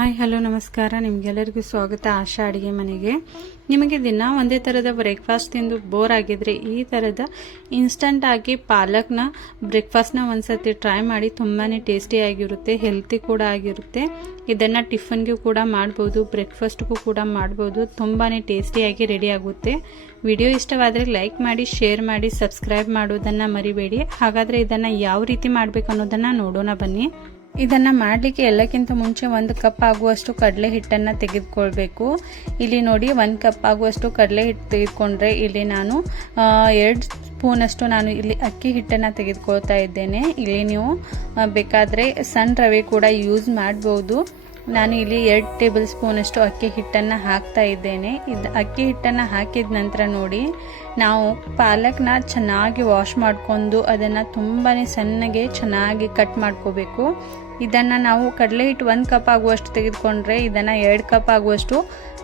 Hi hello ನಮಸ್ಕಾರ. ನಿಮಗೆಲ್ಲರಿಗೂ ಸ್ವಾಗತ ಆಶಾ ಅಡುಗೆ ಮನೆಗೆ. ನಿಮಗೆ ದಿನ ಒಂದೇ ಥರದ ಬ್ರೇಕ್ಫಾಸ್ಟ್ ತಿಂದು ಬೋರ್ ಆಗಿದ್ರೆ ಈ ಥರದ ಇನ್ಸ್ಟಂಟ್ ಆಗಿ ಪಾಲಕ್ನ ಬ್ರೇಕ್ಫಾಸ್ಟ್ನ ಒಂದ್ಸತಿ ಟ್ರೈ ಮಾಡಿ. ತುಂಬಾ ಟೇಸ್ಟಿಯಾಗಿರುತ್ತೆ, ಹೆಲ್ತಿ ಕೂಡ ಆಗಿರುತ್ತೆ. ಇದನ್ನು ಟಿಫನ್ಗೂ ಕೂಡ ಮಾಡ್ಬೋದು, ಬ್ರೇಕ್ಫಾಸ್ಟ್ಗೂ ಕೂಡ ಮಾಡ್ಬೋದು. ತುಂಬಾ ಟೇಸ್ಟಿಯಾಗಿ ರೆಡಿ ಆಗುತ್ತೆ. ವಿಡಿಯೋ ಇಷ್ಟವಾದರೆ ಲೈಕ್ ಮಾಡಿ, ಶೇರ್ ಮಾಡಿ, ಸಬ್ಸ್ಕ್ರೈಬ್ ಮಾಡೋದನ್ನು ಮರಿಬೇಡಿ. ಹಾಗಾದರೆ ಇದನ್ನು ಯಾವ ರೀತಿ ಮಾಡಬೇಕು ಅನ್ನೋದನ್ನು ನೋಡೋಣ ಬನ್ನಿ. ಇದನ್ನು ಮಾಡಲಿಕ್ಕೆ ಎಲ್ಲಕ್ಕಿಂತ ಮುಂಚೆ 1 ಕಪ್ ಆಗುವಷ್ಟು ಕಡಲೆ ಹಿಟ್ಟನ್ನು ತೆಗೆದುಕೊಳ್ಬೇಕು. ಇಲ್ಲಿ ನೋಡಿ 1 ಕಪ್ ಆಗುವಷ್ಟು ಕಡಲೆ ಹಿಟ್ಟು ತೆಗೆದುಕೊಂಡ್ರೆ ಇಲ್ಲಿ ನಾನು 2 ಸ್ಪೂನಷ್ಟು ನಾನು ಇಲ್ಲಿ ಅಕ್ಕಿ ಹಿಟ್ಟನ್ನು ತೆಗೆದುಕೊಳ್ತಾ ಇದ್ದೇನೆ. ಇಲ್ಲಿ ನೀವು ಬೇಕಾದರೆ ಸಣ್ಣ ರವೆ ಕೂಡ ಯೂಸ್ ಮಾಡ್ಬೋದು. ನಾನು ಇಲ್ಲಿ 2 ಟೇಬಲ್ ಸ್ಪೂನಷ್ಟು ಅಕ್ಕಿ ಹಿಟ್ಟನ್ನು ಹಾಕ್ತಾ ಇದ್ದೇನೆ. ಅಕ್ಕಿ ಹಿಟ್ಟನ್ನು ಹಾಕಿದ ನಂತರ ನೋಡಿ, ನಾವು ಪಾಲಕ್ನ ಚೆನ್ನಾಗಿ ವಾಶ್ ಮಾಡಿಕೊಂಡು ಅದನ್ನು ತುಂಬಾ ಸಣ್ಣಗೆ ಚೆನ್ನಾಗಿ ಕಟ್ ಮಾಡ್ಕೋಬೇಕು. ಇದನ್ನು ನಾವು ಕಡಲೆ ಹಿಟ್ಟು 1 ಕಪ್ ಆಗುವಷ್ಟು ತೆಗೆದುಕೊಂಡ್ರೆ ಇದನ್ನು 2 ಕಪ್ ಆಗುವಷ್ಟು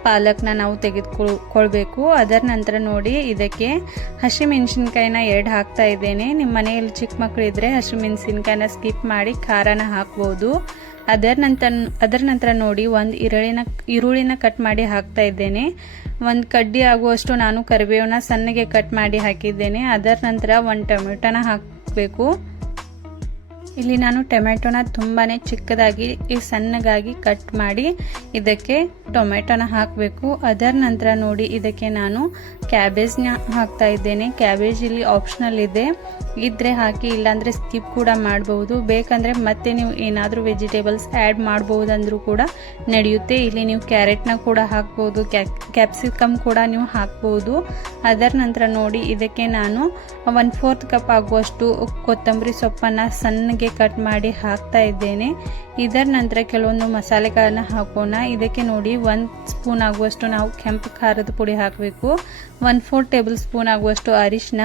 ಪಾಲಕ್ನ ನಾವು ತೆಗೆದುಕೊಳ್ಬೇಕು. ಅದರ ನಂತರ ನೋಡಿ, ಇದಕ್ಕೆ ಹಸಿಮೆಣಸಿನ್ಕಾಯಿನ 2 ಹಾಕ್ತಾ ಇದ್ದೇನೆ. ನಿಮ್ಮ ಮನೆಯಲ್ಲಿ ಚಿಕ್ಕ ಮಕ್ಕಳಿದ್ರೆ ಹಸಿಮೆಣಸಿನ್ಕಾಯಿನ ಸ್ಕಿಪ್ ಮಾಡಿ ಖಾರನ ಹಾಕ್ಬೋದು. ಅದರ ನಂತರ ನೋಡಿ, 1 ಈರುಳ್ಳಿನ ಕಟ್ ಮಾಡಿ ಹಾಕ್ತಾ ಇದ್ದೇನೆ. 1 ಕಡ್ಡಿ ಆಗುವಷ್ಟು ನಾನು ಕರಿಬೇವನ್ನ ಸಣ್ಣಗೆ ಕಟ್ ಮಾಡಿ ಹಾಕಿದ್ದೇನೆ. ಅದರ ನಂತರ 1 ಟೊಮೆಟೊನ ಹಾಕಬೇಕು. ಇಲ್ಲಿ ನಾನು ಟೊಮೆಟೊನ ತುಂಬಾ ಚಿಕ್ಕದಾಗಿ ಸಣ್ಣಗಾಗಿ ಕಟ್ ಮಾಡಿ ಇದಕ್ಕೆ ಟೊಮೆಟೊನ ಹಾಕಬೇಕು. ಅದರ ನಂತರ ನೋಡಿ, ಇದಕ್ಕೆ ನಾನು ಕ್ಯಾಬೇಜ್ನ ಹಾಕ್ತಾ ಇದ್ದೇನೆ. ಕ್ಯಾಬೇಜ್ ಇಲ್ಲಿ ಆಪ್ಷನಲ್ ಇದೆ, ಇದ್ರೆ ಹಾಕಿ, ಇಲ್ಲಾಂದರೆ ಸ್ಕಿಪ್ ಕೂಡ ಮಾಡಬಹುದು. ಬೇಕಂದರೆ ಮತ್ತೆ ನೀವು ಏನಾದರೂ ವೆಜಿಟೇಬಲ್ಸ್ ಆ್ಯಡ್ ಮಾಡಬಹುದಂದ್ರೂ ಕೂಡ ನಡೆಯುತ್ತೆ. ಇಲ್ಲಿ ನೀವು ಕ್ಯಾರೆಟ್ನ ಕೂಡ ಹಾಕ್ಬೋದು, ಕ್ಯಾಪ್ಸಿಕಮ್ ಕೂಡ ನೀವು ಹಾಕ್ಬೋದು. ಅದರ ನಂತರ ನೋಡಿ, ಇದಕ್ಕೆ ನಾನು 1/4 ಕಪ್ ಆಗುವಷ್ಟು ಕೊತ್ತಂಬರಿ ಸೊಪ್ಪನ್ನು ಸಣ್ಣಗೆ ಕಟ್ ಮಾಡಿ ಹಾಕ್ತಾ ಇದ್ದೇನೆ. ಇದರ ನಂತರ ಕೆಲವೊಂದು ಮಸಾಲೆಗಳನ್ನ ಹಾಕೋಣ. ಇದಕ್ಕೆ ನೋಡಿ, 1 ಸ್ಪೂನ್ ಆಗುವಷ್ಟು ನಾವು ಕೆಂಪು ಖಾರದ ಪುಡಿ ಹಾಕಬೇಕು. 1/4 ಟೇಬಲ್ ಸ್ಪೂನ್ ಆಗುವಷ್ಟು ಅರಿಶಿನ,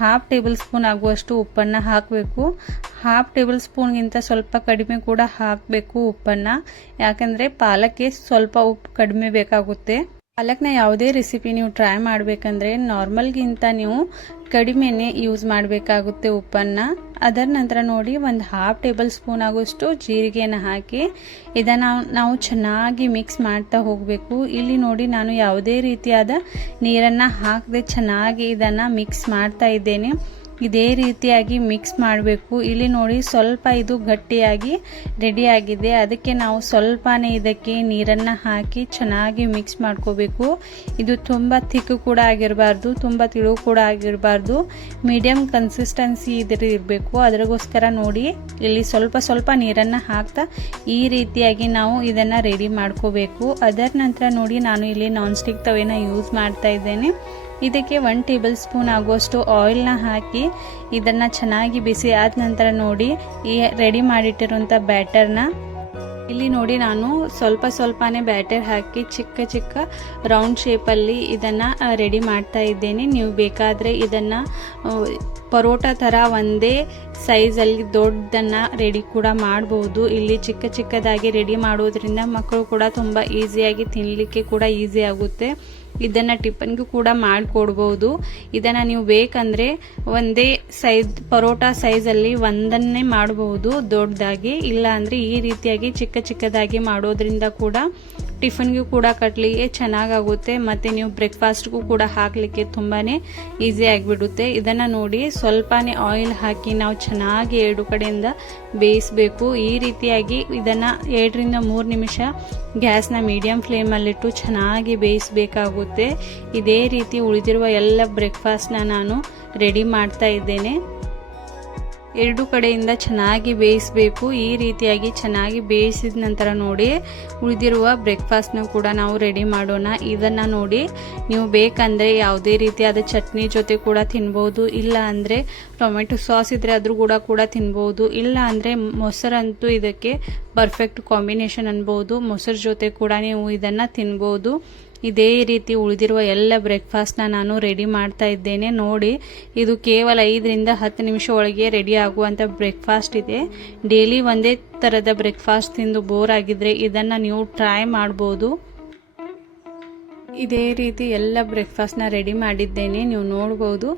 1/2 ಟೇಬಲ್ ಸ್ಪೂನ್ ಆಗುವಷ್ಟು ಉಪ್ಪನ್ನು ಹಾಕಬೇಕು. 1/2 ಟೇಬಲ್ ಸ್ಪೂನ್ಗಿಂತ ಸ್ವಲ್ಪ ಕಡಿಮೆ ಕೂಡ ಹಾಕಬೇಕು ಉಪ್ಪನ್ನು, ಯಾಕಂದರೆ ಪಾಲಕ್ಗೆ ಸ್ವಲ್ಪ ಉಪ್ಪು ಕಡಿಮೆ ಬೇಕಾಗುತ್ತೆ. ಪಾಲಕ್ನ ಯಾವುದೇ ರೆಸಿಪಿ ನೀವು ಟ್ರೈ ಮಾಡಬೇಕಂದ್ರೆ ನಾರ್ಮಲ್ಗಿಂತ ನೀವು ಕಡಿಮೆನೇ ಯೂಸ್ ಮಾಡಬೇಕಾಗುತ್ತೆ ಉಪ್ಪನ್ನು. ಅದರ ನಂತರ ನೋಡಿ, 1/2 ಟೇಬಲ್ ಸ್ಪೂನ್ ಆಗುವಷ್ಟು ಜೀರಿಗೆನ ಹಾಕಿ ಇದನ್ನು ನಾವು ಚೆನ್ನಾಗಿ ಮಿಕ್ಸ್ ಮಾಡ್ತಾ ಹೋಗಬೇಕು. ಇಲ್ಲಿ ನೋಡಿ, ನಾನು ಯಾವುದೇ ರೀತಿಯಾದ ನೀರನ್ನು ಹಾಕದೆ ಚೆನ್ನಾಗಿ ಇದನ್ನು ಮಿಕ್ಸ್ ಮಾಡ್ತಾ ಇದ್ದೇನೆ. ಇದೇ ರೀತಿಯಾಗಿ ಮಿಕ್ಸ್ ಮಾಡಬೇಕು. ಇಲ್ಲಿ ನೋಡಿ, ಸ್ವಲ್ಪ ಇದು ಗಟ್ಟಿಯಾಗಿ ರೆಡಿಯಾಗಿದೆ. ಅದಕ್ಕೆ ನಾವು ಸ್ವಲ್ಪನೇ ಇದಕ್ಕೆ ನೀರನ್ನು ಹಾಕಿ ಚೆನ್ನಾಗಿ ಮಿಕ್ಸ್ ಮಾಡ್ಕೋಬೇಕು. ಇದು ತುಂಬ ಥಿಕ್ ಕೂಡ ಆಗಿರಬಾರ್ದು, ತುಂಬ ತಿಳು ಕೂಡ ಆಗಿರಬಾರ್ದು, ಮೀಡಿಯಮ್ ಕನ್ಸಿಸ್ಟೆನ್ಸಿ ಇರಬೇಕು. ಅದಕ್ಕೋಸ್ಕರ ನೋಡಿ, ಇಲ್ಲಿ ಸ್ವಲ್ಪ ನೀರನ್ನು ಹಾಕ್ತಾ ಈ ರೀತಿಯಾಗಿ ನಾವು ಇದನ್ನು ರೆಡಿ ಮಾಡ್ಕೋಬೇಕು. ಅದರ ನಂತರ ನೋಡಿ, ನಾನು ಇಲ್ಲಿ ನಾನ್ ಸ್ಟಿಕ್ ತವೆನ ಯೂಸ್ ಮಾಡ್ತಾ ಇದ್ದೇನೆ. ಇದಕ್ಕೆ 1 ಟೇಬಲ್ ಸ್ಪೂನ್ ಆಗುವಷ್ಟು ಆಯಿಲ್ನ ಹಾಕಿ ಇದನ್ನು ಚೆನ್ನಾಗಿ ಬಿಸಿ ಆದ ನಂತರ ನೋಡಿ, ಈ ರೆಡಿ ಮಾಡಿಟ್ಟಿರುವಂಥ ಬ್ಯಾಟರ್ನ ಇಲ್ಲಿ ನೋಡಿ, ನಾನು ಸ್ವಲ್ಪನೇ ಬ್ಯಾಟರ್ ಹಾಕಿ ಚಿಕ್ಕ ರೌಂಡ್ ಶೇಪಲ್ಲಿ ಇದನ್ನು ರೆಡಿ ಮಾಡ್ತಾ ಇದ್ದೇನೆ. ನೀವು ಬೇಕಾದರೆ ಇದನ್ನು ಪರೋಟ ಥರ ಒಂದೇ ಸೈಜಲ್ಲಿ ದೊಡ್ಡದನ್ನು ರೆಡಿ ಕೂಡ ಮಾಡ್ಬೋದು. ಇಲ್ಲಿ ಚಿಕ್ಕದಾಗಿ ರೆಡಿ ಮಾಡೋದ್ರಿಂದ ಮಕ್ಕಳು ಕೂಡ ತುಂಬ ಈಸಿಯಾಗಿ ತಿನ್ನಲಿಕ್ಕೆ ಕೂಡ ಈಸಿ ಆಗುತ್ತೆ. ಇದನ್ನು ಟಿಫನ್ಗೂ ಕೂಡ ಮಾಡಿಕೊಡ್ಬೋದು. ಇದನ್ನು ನೀವು ಬೇಕಂದರೆ ಒಂದೇ ಸೈಜ್ ಪರೋಟ ಸೈಜಲ್ಲಿ ಒಂದನ್ನೇ ಮಾಡಬಹುದು ದೊಡ್ಡದಾಗಿ. ಇಲ್ಲ ಅಂದರೆ ಈ ರೀತಿಯಾಗಿ ಚಿಕ್ಕದಾಗಿ ಮಾಡೋದ್ರಿಂದ ಕೂಡ ಟಿಫನ್ಗೂ ಕೂಡ ಕಟ್ಟಲಿಕ್ಕೆ ಚೆನ್ನಾಗಾಗುತ್ತೆ. ಮತ್ತು ನೀವು ಬ್ರೇಕ್ಫಾಸ್ಟ್ಗೂ ಕೂಡ ಹಾಕಲಿಕ್ಕೆ ತುಂಬಾ ಈಸಿ ಆಗಿಬಿಡುತ್ತೆ. ಇದನ್ನು ನೋಡಿ, ಸ್ವಲ್ಪನೇ ಆಯಿಲ್ ಹಾಕಿ ನಾವು ಚೆನ್ನಾಗಿ 2 ಕಡೆಯಿಂದ ಬೇಯಿಸಬೇಕು. ಈ ರೀತಿಯಾಗಿ ಇದನ್ನು 2 ರಿಂದ 3 ನಿಮಿಷ ಗ್ಯಾಸ್ನ ಮೀಡಿಯಂ ಫ್ಲೇಮಲ್ಲಿಟ್ಟು ಚೆನ್ನಾಗಿ ಬೇಯಿಸಬೇಕಾಗುತ್ತೆ. ಇದೇ ರೀತಿ ಉಳಿದಿರುವ ಎಲ್ಲ ಬ್ರೇಕ್ಫಾಸ್ಟ್ನ ನಾನು ರೆಡಿ ಮಾಡ್ತಾ ಇದ್ದೇನೆ. 2 ಕಡೆಯಿಂದ ಚೆನ್ನಾಗಿ ಬೇಯಿಸಬೇಕು. ಈ ರೀತಿಯಾಗಿ ಚೆನ್ನಾಗಿ ಬೇಯಿಸಿದ ನಂತರ ನೋಡಿ, ಉಳಿದಿರುವ ಬ್ರೇಕ್ಫಾಸ್ಟ್ನ ಕೂಡ ನಾವು ರೆಡಿ ಮಾಡೋಣ. ಇದನ್ನು ನೋಡಿ, ನೀವು ಬೇಕಂದರೆ ಯಾವುದೇ ರೀತಿಯಾದ ಚಟ್ನಿ ಜೊತೆ ಕೂಡ ತಿನ್ಬೋದು. ಇಲ್ಲ ಅಂದರೆ ಟೊಮೆಟೊ ಸಾಸ್ ಇದ್ದರೆ ಅದ್ರ ಕೂಡ ತಿನ್ಬೋದು. ಇಲ್ಲ ಅಂದರೆ ಮೊಸರಂತೂ ಇದಕ್ಕೆ ಪರ್ಫೆಕ್ಟ್ ಕಾಂಬಿನೇಷನ್ ಅನ್ಬೋದು. ಮೊಸರು ಜೊತೆ ಕೂಡ ನೀವು ಇದನ್ನು ತಿನ್ಬೋದು. ಇದೇ ರೀತಿ ಉಳಿದಿರುವ ಎಲ್ಲ ಬ್ರೇಕ್ಫಾಸ್ಟ್ನ ನಾನು ರೆಡಿ ಮಾಡ್ತಾ ಇದ್ದೇನೆ. ನೋಡಿ, ಇದು ಕೇವಲ 5 ರಿಂದ 10 ನಿಮಿಷ ಒಳಗೆ ರೆಡಿ ಆಗುವಂಥ ಬ್ರೇಕ್ಫಾಸ್ಟ್ ಇದೆ. ಡೈಲಿ ಒಂದೇ ಥರದ ಬ್ರೇಕ್ಫಾಸ್ಟ್ ತಿಂದು ಬೋರ್ ಆಗಿದ್ರೆ ಇದನ್ನು ನೀವು ಟ್ರೈ ಮಾಡ್ಬೋದು. ಇದೇ ರೀತಿ ಎಲ್ಲ ಬ್ರೇಕ್ಫಾಸ್ಟ್ನ ರೆಡಿ ಮಾಡಿದ್ದೇನೆ, ನೀವು ನೋಡ್ಬೋದು.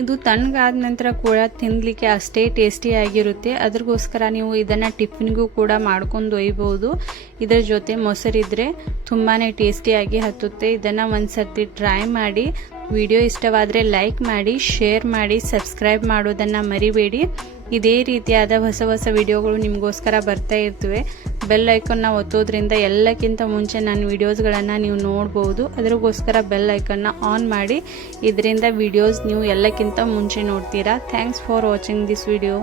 ಇದು ತಣ್ಣಗಾದ ನಂತರ ಕೂಡ ತಿನ್ನಲಿಕ್ಕೆ ಅಷ್ಟೇ ಟೇಸ್ಟಿಯಾಗಿರುತ್ತೆ. ಅದ್ರಗೋಸ್ಕರ ನೀವು ಇದನ್ನು ಟಿಫಿನ್ಗೂ ಕೂಡ ಮಾಡ್ಕೊಂಡು ಒಯ್ಬೋದು. ಇದರ ಜೊತೆ ಮೊಸರಿದ್ರೆ ತುಂಬಾ ಟೇಸ್ಟಿಯಾಗಿ ಹತ್ತುತ್ತೆ. ಇದನ್ನು ಒಂದ್ಸರ್ತಿ ಟ್ರೈ ಮಾಡಿ. ವಿಡಿಯೋ ಇಷ್ಟವಾದರೆ ಲೈಕ್ ಮಾಡಿ, ಶೇರ್ ಮಾಡಿ, ಸಬ್ಸ್ಕ್ರೈಬ್ ಮಾಡೋದನ್ನು ಮರಿಬೇಡಿ. ಇದೇ ರೀತಿಯಾದ ಹೊಸ ಹೊಸ ವಿಡಿಯೋಗಳು ನಿಮಗೋಸ್ಕರ ಬರ್ತಾ ಇರ್ತವೆ. ಬೆಲ್ ಐಕನ್ನ ಒತ್ತೋದ್ರಿಂದ ಎಲ್ಲಕ್ಕಿಂತ ಮುಂಚೆ ನನ್ನ ವಿಡಿಯೋಸ್ಗಳನ್ನು ನೀವು ನೋಡ್ಬೋದು. ಅದಕ್ಕೋಸ್ಕರ ಬೆಲ್ ಐಕನ್ನ ಆನ್ ಮಾಡಿ. ಇದರಿಂದ ವಿಡಿಯೋಸ್ ನೀವು ಎಲ್ಲಕ್ಕಿಂತ ಮುಂಚೆ ನೋಡ್ತೀರಾ. Thanks for watching this video.